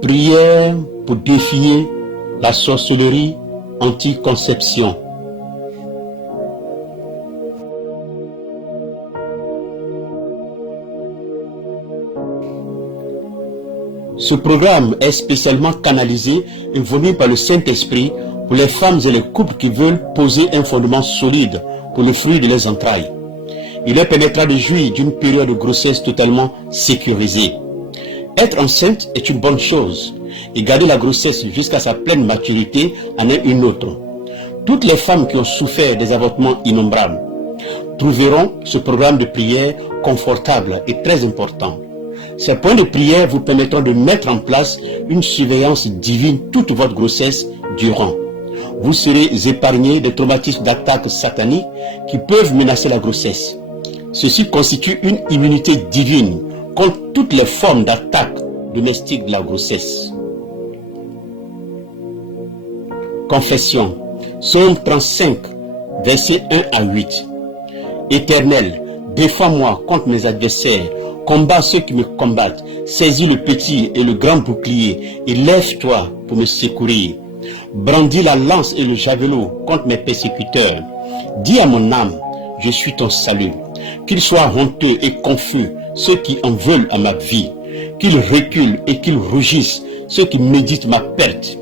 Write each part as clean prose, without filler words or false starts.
Prière pour défier la sorcellerie anticonception. Ce programme est spécialement canalisé et venu par le Saint-Esprit pour les femmes et les couples qui veulent poser un fondement solide pour le fruit de leurs entrailles. Il leur permettra de jouir d'une période de grossesse totalement sécurisée. Être enceinte est une bonne chose et garder la grossesse jusqu'à sa pleine maturité en est une autre. Toutes les femmes qui ont souffert des avortements innombrables trouveront ce programme de prière confortable et très important. Ces points de prière vous permettront de mettre en place une surveillance divine toute votre grossesse durant. Vous serez épargné des traumatismes d'attaques sataniques qui peuvent menacer la grossesse. Ceci constitue une immunité divine contre toutes les formes d'attaques domestiques de la grossesse. Confession. Psaume 35, versets 1 à 8. Éternel, défends-moi contre mes adversaires, combat ceux qui me combattent, saisis le petit et le grand bouclier et lève-toi pour me secourir. Brandis la lance et le javelot contre mes persécuteurs. Dis à mon âme, je suis ton salut. Qu'ils soient honteux et confus ceux qui en veulent à ma vie, qu'ils reculent et qu'ils rougissent ceux qui méditent ma perte,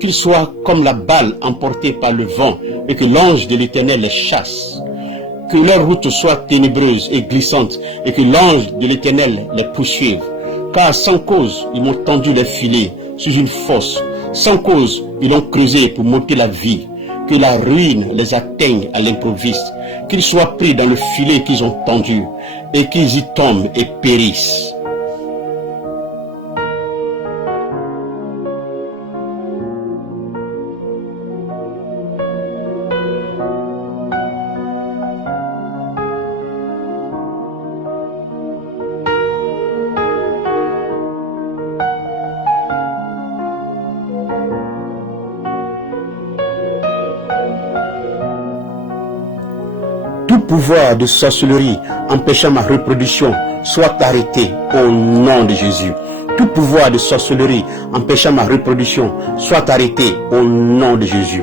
qu'ils soient comme la balle emportée par le vent et que l'ange de l'Éternel les chasse, que leur route soit ténébreuse et glissante et que l'ange de l'Éternel les poursuive, car sans cause ils m'ont tendu les filets sous une fosse, sans cause ils ont creusé pour monter la vie, que la ruine les atteigne à l'improviste, qu'ils soient pris dans le filet qu'ils ont tendu et qu'ils y tombent et périssent. Tout pouvoir de sorcellerie empêchant ma reproduction soit arrêté au nom de Jésus. Tout pouvoir de sorcellerie empêchant ma reproduction soit arrêté au nom de Jésus.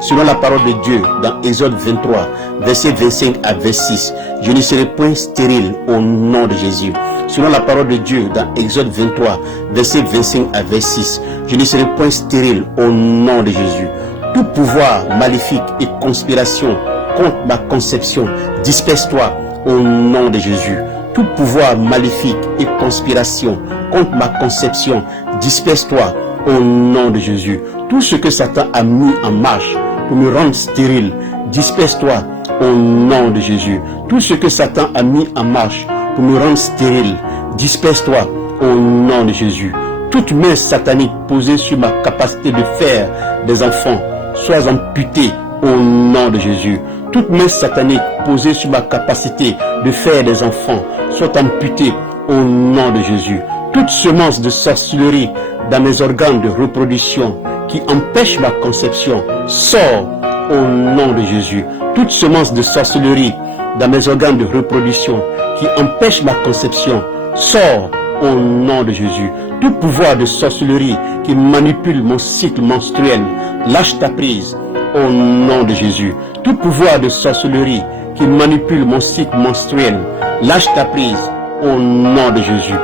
Selon la parole de Dieu dans Exode 23, versets 25 à 26, je ne serai point stérile au nom de Jésus. Selon la parole de Dieu dans Exode 23, versets 25 à 26, je ne serai point stérile au nom de Jésus. Tout pouvoir maléfique et conspiration contre ma conception, disperse-toi au nom de Jésus. Tout pouvoir maléfique et conspiration contre ma conception, disperse-toi au nom de Jésus. Tout ce que Satan a mis en marche pour me rendre stérile, disperse-toi au nom de Jésus. Tout ce que Satan a mis en marche pour me rendre stérile, disperse-toi au nom de Jésus. Toute main satanique posée sur ma capacité de faire des enfants, sois amputée au nom de Jésus. Toute main satanique posée sur ma capacité de faire des enfants soit amputée au nom de Jésus. Toute semence de sorcellerie dans mes organes de reproduction qui empêche ma conception sort au nom de Jésus. Toute semence de sorcellerie dans mes organes de reproduction qui empêche ma conception sort au nom de Jésus. Tout pouvoir de sorcellerie qui manipule mon cycle menstruel, lâche ta prise au nom de Jésus. Tout pouvoir de sorcellerie qui manipule mon cycle menstruel, lâche ta prise au nom de Jésus.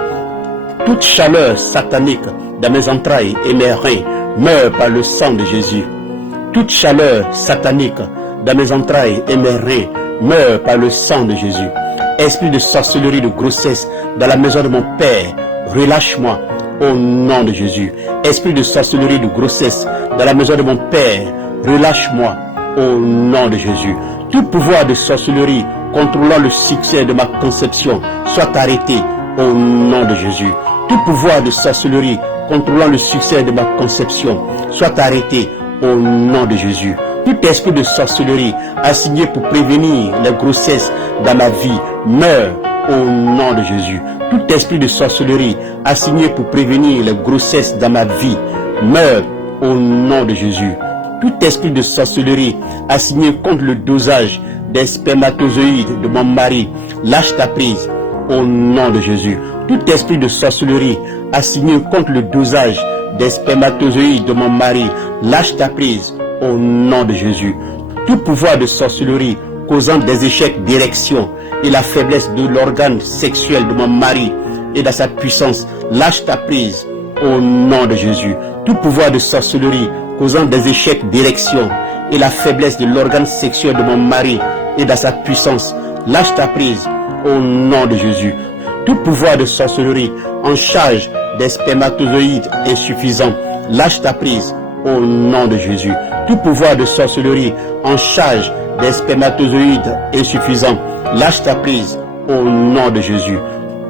Toute chaleur satanique dans mes entrailles et mes reins meurt par le sang de Jésus. Toute chaleur satanique dans mes entrailles et mes reins meurt par le sang de Jésus. Esprit de sorcellerie de grossesse dans la maison de mon Père, relâche-moi au nom de Jésus. Esprit de sorcellerie de grossesse dans la maison de mon Père, relâche-moi au nom de Jésus. Tout pouvoir de sorcellerie contrôlant le succès de ma conception soit arrêté au nom de Jésus. Tout pouvoir de sorcellerie contrôlant le succès de ma conception soit arrêté au nom de Jésus. Tout esprit de sorcellerie assigné pour prévenir les grossesses dans ma vie meurt au nom de Jésus. Tout esprit de sorcellerie assigné pour prévenir les grossesses dans ma vie meurt au nom de Jésus. Tout esprit de sorcellerie assigné contre le dosage des spermatozoïdes de mon mari lâche ta prise au nom de Jésus. Tout esprit de sorcellerie assigné contre le dosage des spermatozoïdes de mon mari lâche ta prise au nom de Jésus. Tout pouvoir de sorcellerie causant des échecs d'érection et la faiblesse de l'organe sexuel de mon mari et dans sa puissance lâche ta prise au nom de Jésus. Tout pouvoir de sorcellerie causant des échecs d'érection et la faiblesse de l'organe sexuel de mon mari et dans sa puissance lâche ta prise au nom de Jésus. Tout pouvoir de sorcellerie en charge des spermatozoïdes insuffisants lâche ta prise au nom de Jésus. Tout pouvoir de sorcellerie en charge des spermatozoïdes insuffisants lâche ta prise au nom de Jésus.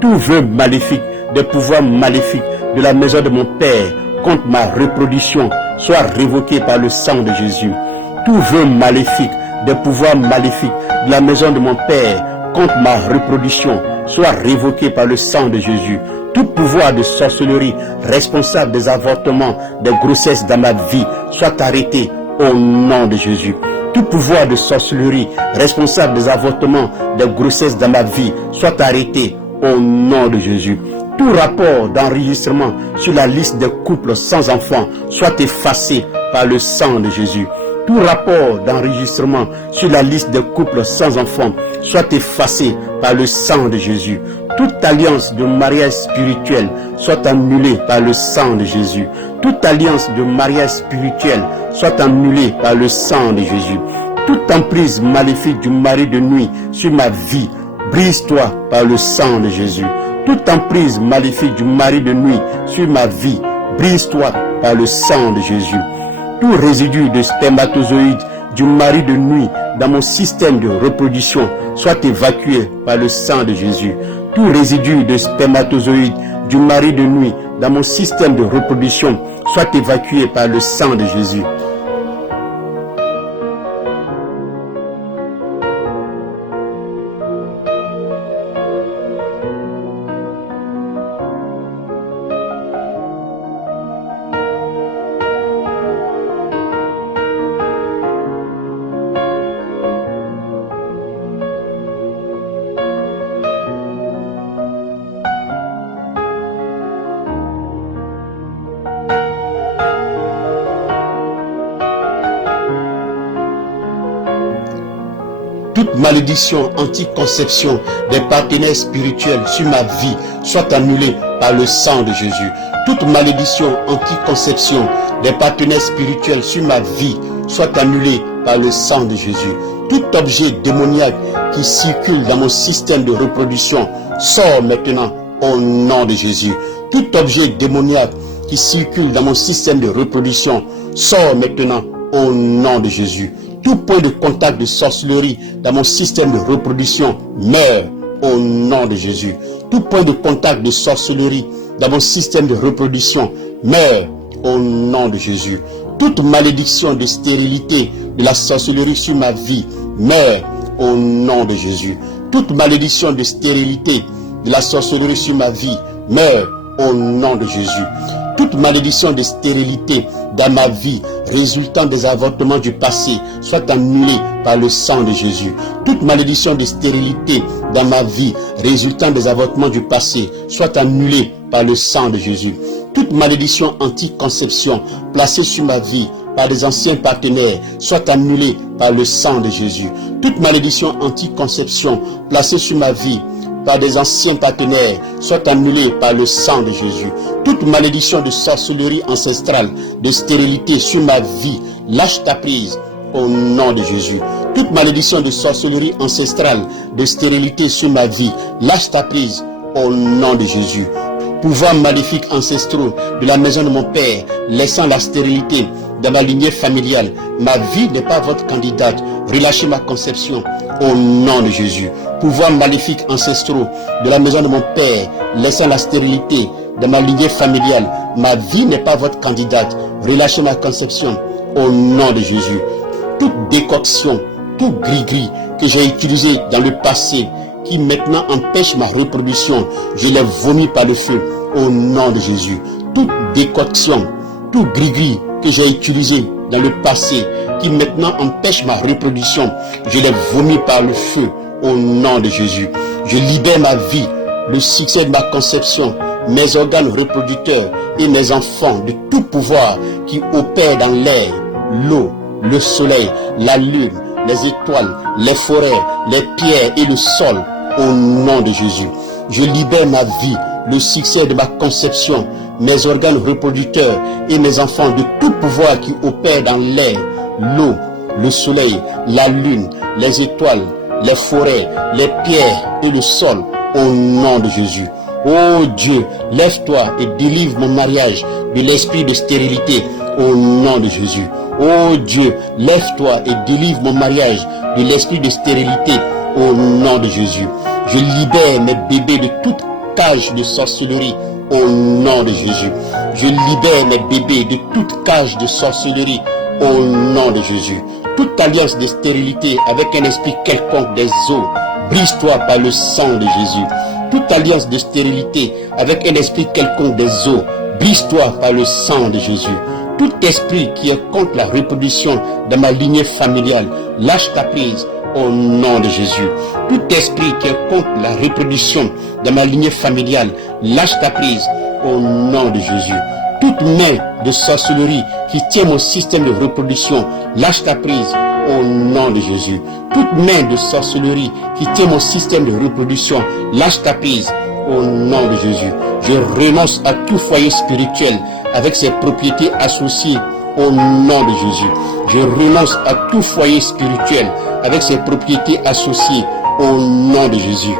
Tout vœu maléfique, des pouvoirs maléfiques de la maison de mon Père contre ma reproduction soit révoqué par le sang de Jésus. Tout vœu maléfique, des pouvoirs maléfiques de la maison de mon Père contre ma reproduction soit révoqué par le sang de Jésus. Tout pouvoir de sorcellerie responsable des avortements, des grossesses dans ma vie soit arrêté au nom de Jésus. Tout pouvoir de sorcellerie responsable des avortements, des grossesses dans ma vie soit arrêté au nom de Jésus. Tout rapport d'enregistrement sur la liste des couples sans enfants soit effacé par le sang de Jésus. Tout rapport d'enregistrement sur la liste des couples sans enfants soit effacé par le sang de Jésus. Toute alliance de mariage spirituel soit annulée par le sang de Jésus. Toute alliance de mariage spirituel soit annulée par le sang de Jésus. Toute emprise maléfique du mari de nuit sur ma vie, brise-toi par le sang de Jésus. Toute emprise maléfique du mari de nuit sur ma vie, brise-toi par le sang de Jésus. Tout résidu de spermatozoïdes du mari de nuit dans mon système de reproduction soit évacué par le sang de Jésus. Tout résidu de spermatozoïdes du mari de nuit dans mon système de reproduction soit évacué par le sang de Jésus. Toute malédiction anticonception des partenaires spirituels sur ma vie soit annulée par le sang de Jésus. Toute malédiction anticonception des partenaires spirituels sur ma vie soit annulée par le sang de Jésus. Tout objet démoniaque qui circule dans mon système de reproduction sort maintenant au nom de Jésus. Tout objet démoniaque qui circule dans mon système de reproduction sort maintenant au nom de Jésus. Tout point de contact de sorcellerie dans mon système de reproduction meurt au nom de Jésus. Tout point de contact de sorcellerie dans mon système de reproduction meurt au nom de Jésus. Toute malédiction de stérilité de la sorcellerie sur ma vie meurt au nom de Jésus. Toute malédiction de stérilité de la sorcellerie sur ma vie meurt au nom de Jésus. Toute malédiction de stérilité dans ma vie résultant des avortements du passé soit annulée par le sang de Jésus. Toute malédiction de stérilité dans ma vie résultant des avortements du passé soit annulée par le sang de Jésus. Toute malédiction anticonception placée sur ma vie par des anciens partenaires soit annulée par le sang de Jésus. Toute malédiction anticonception placée sur ma vie par des anciens partenaires soit annulée par le sang de Jésus. Toute malédiction de sorcellerie ancestrale, de stérilité sur ma vie, lâche ta prise au nom de Jésus. Toute malédiction de sorcellerie ancestrale, de stérilité sur ma vie, lâche ta prise au nom de Jésus. Pouvoirs maléfiques ancestraux de la maison de mon Père, laissant la stérilité dans ma lignée familiale. Ma vie n'est pas votre candidate. Relâchez ma conception au nom de Jésus. Pouvoirs maléfiques ancestraux de la maison de mon père, laissant la stérilité dans ma lignée familiale. Ma vie n'est pas votre candidate. Relâchez ma conception au nom de Jésus. Toute décoction, tout gris-gris que j'ai utilisé dans le passé, qui maintenant empêche ma reproduction, je les vomis par le feu au nom de Jésus. Toute décoction, tout gris-gris que j'ai utilisé dans le passé, qui maintenant empêche ma reproduction, je les vomis par le feu au nom de Jésus. Je libère ma vie, le succès de ma conception, mes organes reproducteurs et mes enfants de tout pouvoir qui opère dans l'air, l'eau, le soleil, la lune, les étoiles, les forêts, les pierres et le sol au nom de Jésus. Je libère ma vie, le succès de ma conception, mes organes reproducteurs et mes enfants de tout pouvoir qui opère dans l'air, l'eau, le soleil, la lune, les étoiles, les forêts, les pierres et le sol au nom de Jésus. Oh Dieu, lève-toi et délivre mon mariage de l'esprit de stérilité au nom de Jésus. Oh Dieu, lève-toi et délivre mon mariage de l'esprit de stérilité au nom de Jésus. Je libère mes bébés de toute cage de sorcellerie au nom de Jésus. Je libère mes bébés de toute cage de sorcellerie au nom de Jésus. Toute alliance de stérilité avec un esprit quelconque des eaux, brise-toi par le sang de Jésus. Toute alliance de stérilité avec un esprit quelconque des eaux, brise-toi par le sang de Jésus. Tout esprit qui est contre la reproduction de ma lignée familiale, lâche ta prise au nom de Jésus. Tout esprit qui est contre la reproduction de ma lignée familiale, lâche ta prise au nom de Jésus. Toute main de sorcellerie qui tient mon système de reproduction, lâche ta prise au nom de Jésus. Toute main de sorcellerie qui tient mon système de reproduction, lâche ta prise au nom de Jésus. Je renonce à tout foyer spirituel avec ses propriétés associées au nom de Jésus. Je renonce à tout foyer spirituel avec ses propriétés associées au nom de Jésus.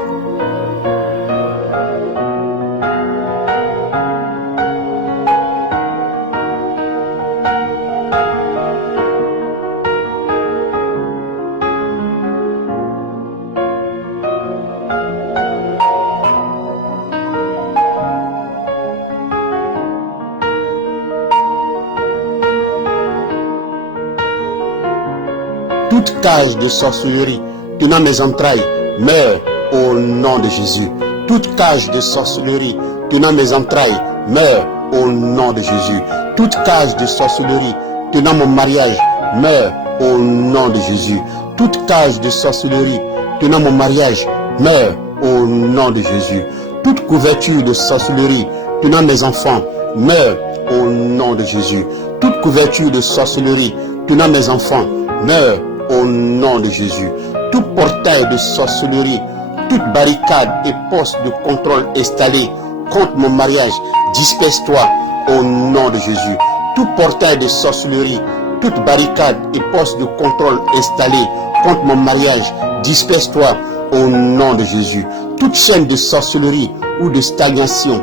Toute cage de sorcellerie tenant mes entrailles meurt au nom de Jésus. Toute cage de sorcellerie tenant mes entrailles meurt au nom de Jésus. Toute cage de sorcellerie tenant mon mariage meurt au nom de Jésus. Toute cage de sorcellerie tenant mon mariage meurt au nom de Jésus. Toute couverture de sorcellerie tenant mes enfants meurt au nom de Jésus. Toute couverture de sorcellerie tenant mes enfants meurt au nom de Jésus. Tout portail de sorcellerie, toute barricade et poste de contrôle installé contre mon mariage, disperse-toi au nom de Jésus. Tout portail de sorcellerie, toute barricade et poste de contrôle installé contre mon mariage, disperse-toi au nom de Jésus. Toute chaîne de sorcellerie ou de stagnation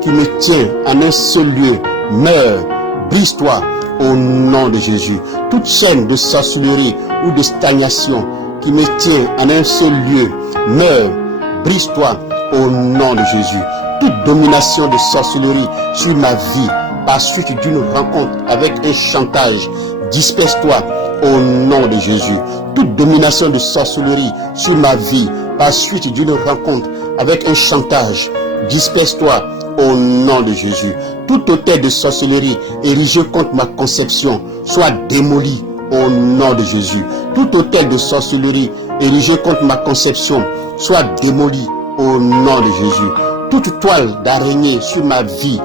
qui me tient en un seul lieu, meurt, brise-toi au nom de Jésus. Toute chaîne de sorcellerie ou de stagnation qui me tient en un seul lieu, meurt, brise-toi au nom de Jésus. Toute domination de sorcellerie sur ma vie par suite d'une rencontre avec un chantage, disperse-toi au nom de Jésus. Toute domination de sorcellerie sur ma vie par suite d'une rencontre avec un chantage, disperse-toi au nom de Jésus. Tout autel de sorcellerie érigé contre ma conception soit démoli au nom de Jésus. Tout autel de sorcellerie érigé contre ma conception soit démoli au nom de Jésus. Toute toile d'araignée sur ma vie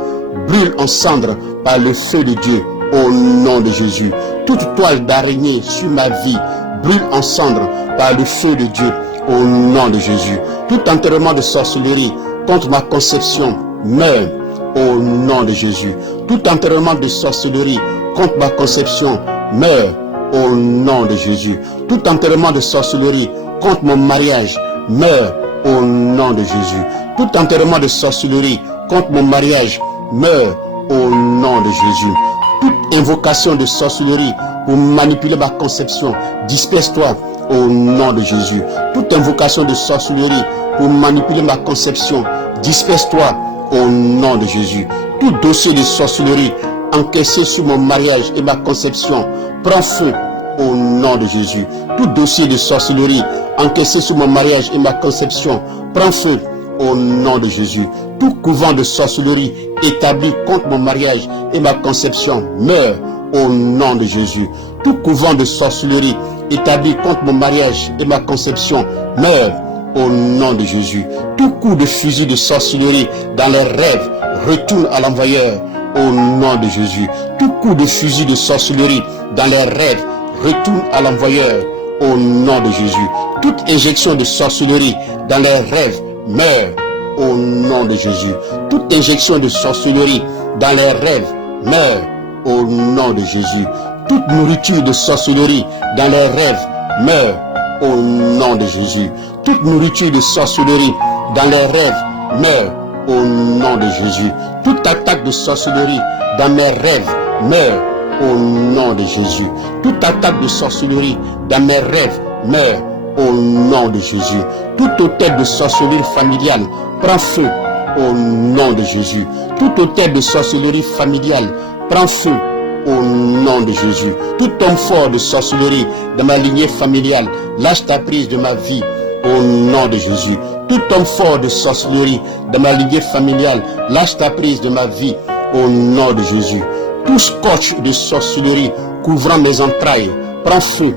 brûle en cendres par le feu de Dieu au nom de Jésus. Toute toile d'araignée sur ma vie brûle en cendres par le feu de Dieu au nom de Jésus. Tout enterrement de sorcellerie contre ma conception meurt au nom de Jésus. Tout enterrement de sorcellerie contre ma conception meurt au nom de Jésus. Tout enterrement de sorcellerie contre mon mariage meurt au nom de Jésus. Tout enterrement de sorcellerie contre mon mariage meurt au nom de Jésus. Toute invocation de sorcellerie pour manipuler ma conception, disperse-toi au nom de Jésus. Toute invocation de sorcellerie pour manipuler ma conception, disperse-toi au nom de Jésus. Tout dossier de sorcellerie encaissé sur mon mariage et ma conception, prends feu au nom de Jésus. Tout dossier de sorcellerie encaissé sur mon mariage et ma conception, prends feu au nom de Jésus. Tout couvent de sorcellerie établi contre mon mariage et ma conception, meurt au nom de Jésus. Tout couvent de sorcellerie établi contre mon mariage et ma conception, meurt au nom de Jésus. Tout coup de fusil de sorcellerie dans les rêves retourne à l'envoyeur au nom de Jésus. Tout coup de fusil de sorcellerie dans les rêves retourne à l'envoyeur au nom de Jésus. Toute injection de sorcellerie dans les rêves meurt au nom de Jésus. Toute injection de sorcellerie dans les rêves meurt au nom de Jésus. Toute nourriture de sorcellerie dans les rêves meurt au nom de Jésus. Toute nourriture de sorcellerie dans les rêves meurt au nom de Jésus. Toute attaque de sorcellerie dans mes rêves meurt au nom de Jésus. Toute attaque de sorcellerie dans mes rêves meurt au nom de Jésus. Tout hôtel de sorcellerie familiale prend feu au nom de Jésus. Tout hôtel de sorcellerie familiale prend feu au nom de Jésus. Tout homme fort de sorcellerie de ma lignée familiale, lâche ta prise de ma vie au nom de Jésus. Tout homme fort de sorcellerie de ma lignée familiale, lâche ta prise de ma vie au nom de Jésus. Tout scotch de sorcellerie couvrant mes entrailles prend feu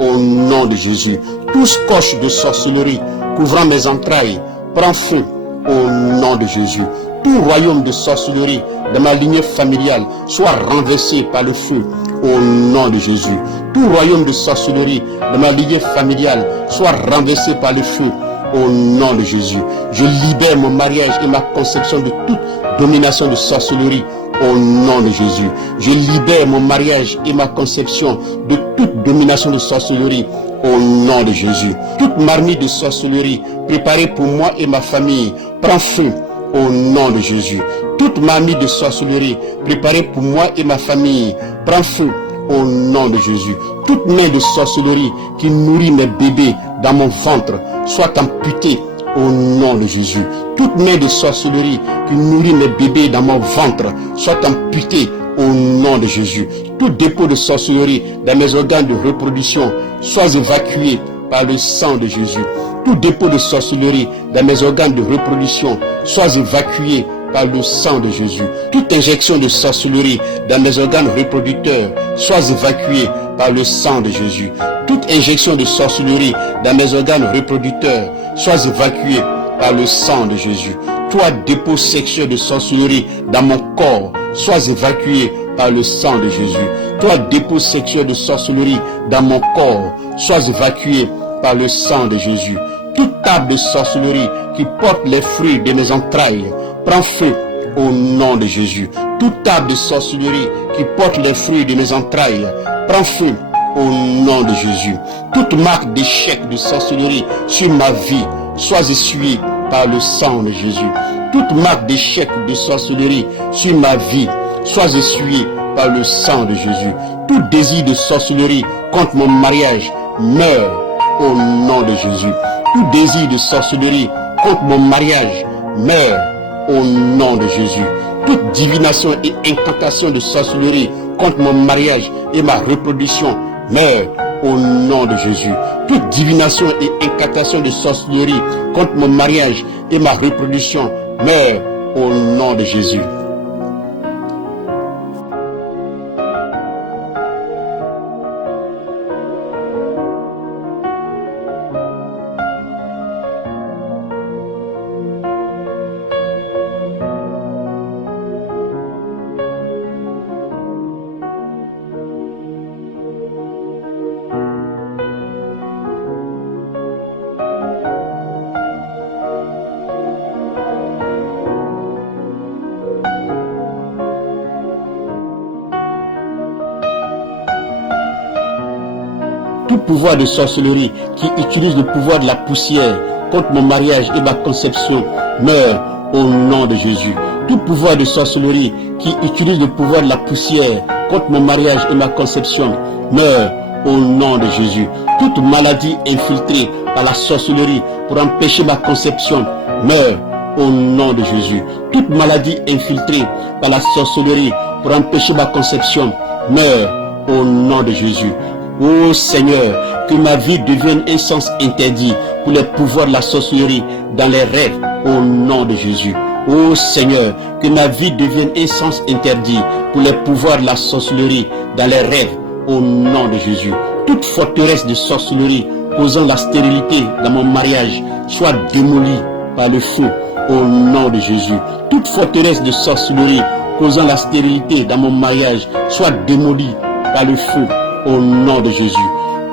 au nom de Jésus. Tout scotch de sorcellerie couvrant mes entrailles prend feu au nom de Jésus. Tout royaume de sorcellerie de ma lignée familiale soit renversé par le feu au nom de Jésus. Tout royaume de sorcellerie de ma lignée familiale soit renversé par le feu au nom de Jésus. Je libère mon mariage et ma conception de toute domination de sorcellerie au nom de Jésus. Je libère mon mariage et ma conception de toute domination de sorcellerie au nom de Jésus. Toute marmite de sorcellerie préparée pour moi et ma famille prend feu au nom de Jésus. Toute marmite de sorcellerie préparée pour moi et ma famille prend feu au nom de Jésus. Toute main de sorcellerie qui nourrit mes bébés dans mon ventre soit amputée au nom de Jésus. Toute main de sorcellerie qui nourrit mes bébés dans mon ventre soit amputée au nom de Jésus. Tout dépôt de sorcellerie dans mes organes de reproduction soit évacué par le sang de Jésus. Tout dépôt de sorcellerie dans mes organes de reproduction soit évacué par le sang de Jésus. Toute injection de sorcellerie dans mes organes reproducteurs soit évacuée par le sang de Jésus. Toute injection de sorcellerie dans mes organes reproducteurs soit évacuée par le sang de Jésus. Toi, dépôt sexuel de sorcellerie dans mon corps, sois évacué par le sang de Jésus. Toi, dépôt sexuel de sorcellerie dans mon corps, sois évacué par le sang de Jésus. Toute table de sorcellerie qui porte les fruits de mes entrailles, prends feu au nom de Jésus. Toute table de sorcellerie qui porte les fruits de mes entrailles, prends feu au nom de Jésus. Toute marque d'échec de sorcellerie sur ma vie, sois essuyée par le sang de Jésus. Toute marque d'échec de sorcellerie sur ma vie, sois essuyée par le sang de Jésus. Tout désir de sorcellerie contre mon mariage meurt au nom de Jésus. Tout désir de sorcellerie contre mon mariage meurt au nom de Jésus. Toute divination et incantation de sorcellerie contre mon mariage et ma reproduction meurt au nom de Jésus. Toute divination et incantation de sorcellerie contre mon mariage et ma reproduction meurt au nom de Jésus. Tout pouvoir de sorcellerie qui utilise le pouvoir de la poussière contre mon mariage et ma conception meurt au nom de Jésus. Tout pouvoir de sorcellerie qui utilise le pouvoir de la poussière contre mon mariage et ma conception meurt au nom de Jésus. Toute maladie infiltrée par la sorcellerie pour empêcher ma conception meurt au nom de Jésus. Toute maladie infiltrée par la sorcellerie pour empêcher ma conception meurt au nom de Jésus. Ô Seigneur, que ma vie devienne un sens interdit pour les pouvoirs de la sorcellerie dans les rêves au nom de Jésus. Ô Seigneur, que ma vie devienne un sens interdit pour les pouvoirs de la sorcellerie dans les rêves au nom de Jésus. Toute forteresse de sorcellerie causant la stérilité dans mon mariage soit démolie par le feu au nom de Jésus. Toute forteresse de sorcellerie causant la stérilité dans mon mariage soit démolie par le feu au nom de Jésus.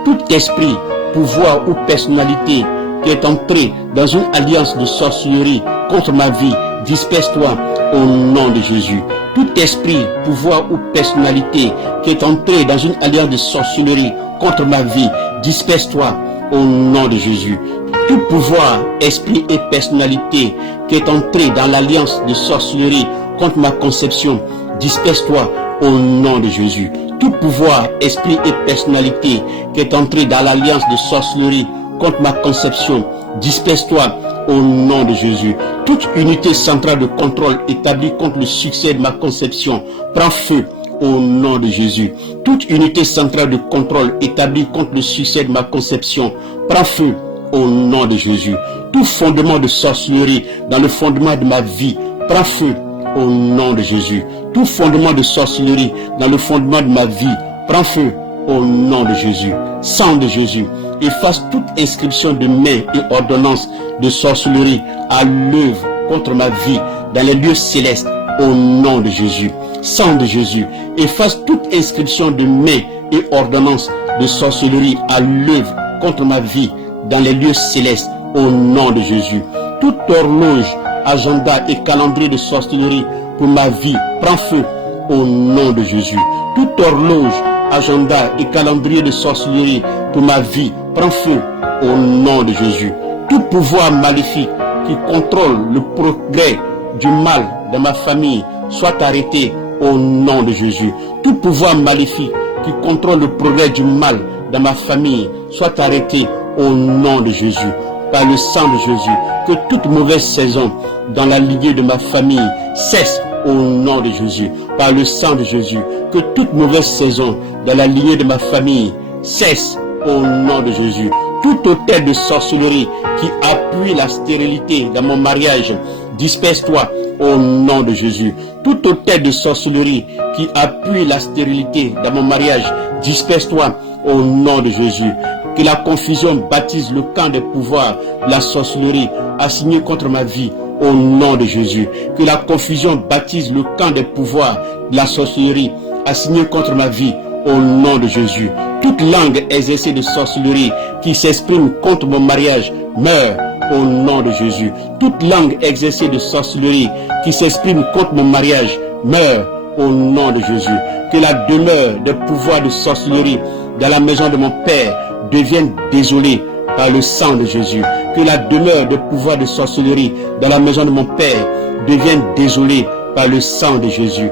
Tout esprit, pouvoir ou personnalité qui est entré dans une alliance de sorcellerie contre ma vie, disperse-toi au nom de Jésus. Tout esprit, pouvoir ou personnalité qui est entré dans une alliance de sorcellerie contre ma vie, disperse-toi au nom de Jésus. Tout pouvoir, esprit et personnalité qui est entré dans l'alliance de sorcellerie contre ma conception, disperse-toi au nom de Jésus. Tout pouvoir, esprit et personnalité qui est entré dans l'alliance de sorcellerie contre ma conception, disperse-toi au nom de Jésus. Toute unité centrale de contrôle établie contre le succès de ma conception, prend feu au nom de Jésus. Toute unité centrale de contrôle établie contre le succès de ma conception, prend feu au nom de Jésus. Tout fondement de sorcellerie dans le fondement de ma vie, prend feu au nom de Jésus. Tout fondement de sorcellerie dans le fondement de ma vie, prend feu au nom de Jésus. Sang de Jésus, efface toute inscription de main et ordonnance de sorcellerie à l'œuvre contre ma vie dans les lieux célestes au nom de Jésus. Sang de Jésus, efface toute inscription de main et ordonnance de sorcellerie à l'œuvre contre ma vie dans les lieux célestes au nom de Jésus. Toute horloge, agenda et calendrier de sorcellerie pour ma vie prend feu au nom de Jésus. Toute horloge, agenda et calendrier de sorcellerie pour ma vie prend feu au nom de Jésus. Tout pouvoir maléfique qui contrôle le progrès du mal dans ma famille soit arrêté au nom de Jésus. Tout pouvoir maléfique qui contrôle le progrès du mal dans ma famille soit arrêté au nom de Jésus. Par le sang de Jésus, que toute mauvaise saison dans la lignée de ma famille cesse au nom de Jésus. Par le sang de Jésus, que toute mauvaise saison dans la lignée de ma famille cesse au nom de Jésus. Tout autel de sorcellerie qui appuie la stérilité dans mon mariage, disperse-toi au nom de Jésus. Tout autel de sorcellerie qui appuie la stérilité dans mon mariage, disperse-toi au nom de Jésus. Que la confusion baptise le camp des pouvoirs, la sorcellerie assignée contre ma vie au nom de Jésus. Que la confusion baptise le camp des pouvoirs, la sorcellerie assignée contre ma vie au nom de Jésus. Toute langue exercée de sorcellerie qui s'exprime contre mon mariage meurt au nom de Jésus. Toute langue exercée de sorcellerie qui s'exprime contre mon mariage meurt au nom de Jésus. Que la demeure des pouvoirs de sorcellerie dans la maison de mon Père devienne désolée par le sang de Jésus. Que la demeure des pouvoirs de sorcellerie dans la maison de mon Père devienne désolée par le sang de Jésus.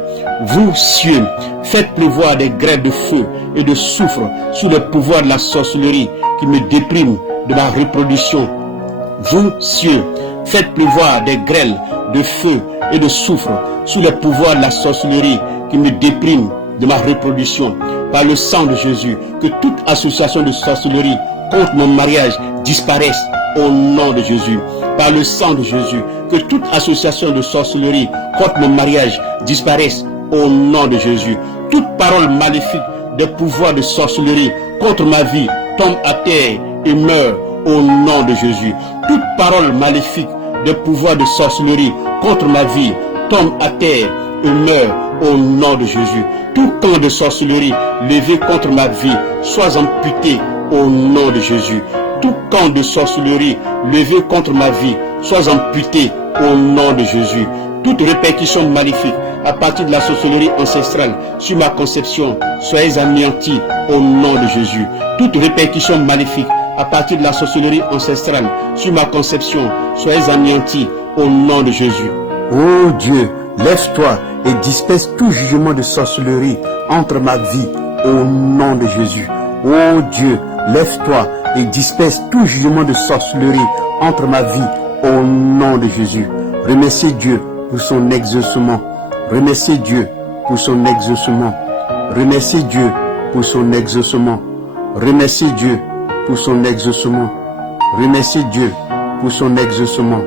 Vous, cieux, faites pleuvoir des grêles de feu et de soufre sous le pouvoir de la sorcellerie qui me déprime de ma reproduction. Vous, cieux, faites pleuvoir des grêles de feu et de soufre sous le pouvoir de la sorcellerie qui me déprime de ma reproduction. Par le sang de Jésus, que toute association de sorcellerie contre mon mariage disparaisse au nom de Jésus. Par le sang de Jésus, que toute association de sorcellerie contre mon mariage disparaisse au nom de Jésus. Toute parole maléfique des pouvoirs de sorcellerie contre ma vie tombe à terre et meurt au nom de Jésus. Toute parole maléfique des pouvoirs de sorcellerie contre ma vie tombe à terre et meurt au nom de Jésus. Tout camp de sorcellerie levé contre ma vie soit amputé au nom de Jésus. Tout camp de sorcellerie levé contre ma vie soit amputé au nom de Jésus. Toute répercussion maléfique à partir de la sorcellerie ancestrale sur ma conception soyez anéantie au nom de Jésus. Toute répercussion maléfique à partir de la sorcellerie ancestrale sur ma conception soyez anéantie au nom de Jésus. Ô Dieu, lève-toi et disperse tout jugement de sorcellerie entre ma vie au nom de Jésus. Oh Dieu, lève-toi et disperse tout jugement de sorcellerie entre ma vie au nom de Jésus. Remerciez Dieu pour son exaucement. Remerciez Dieu pour son exaucement. Remerciez Dieu pour son exaucement. Remerciez Dieu pour son exaucement. Remerciez Dieu pour son exaucement.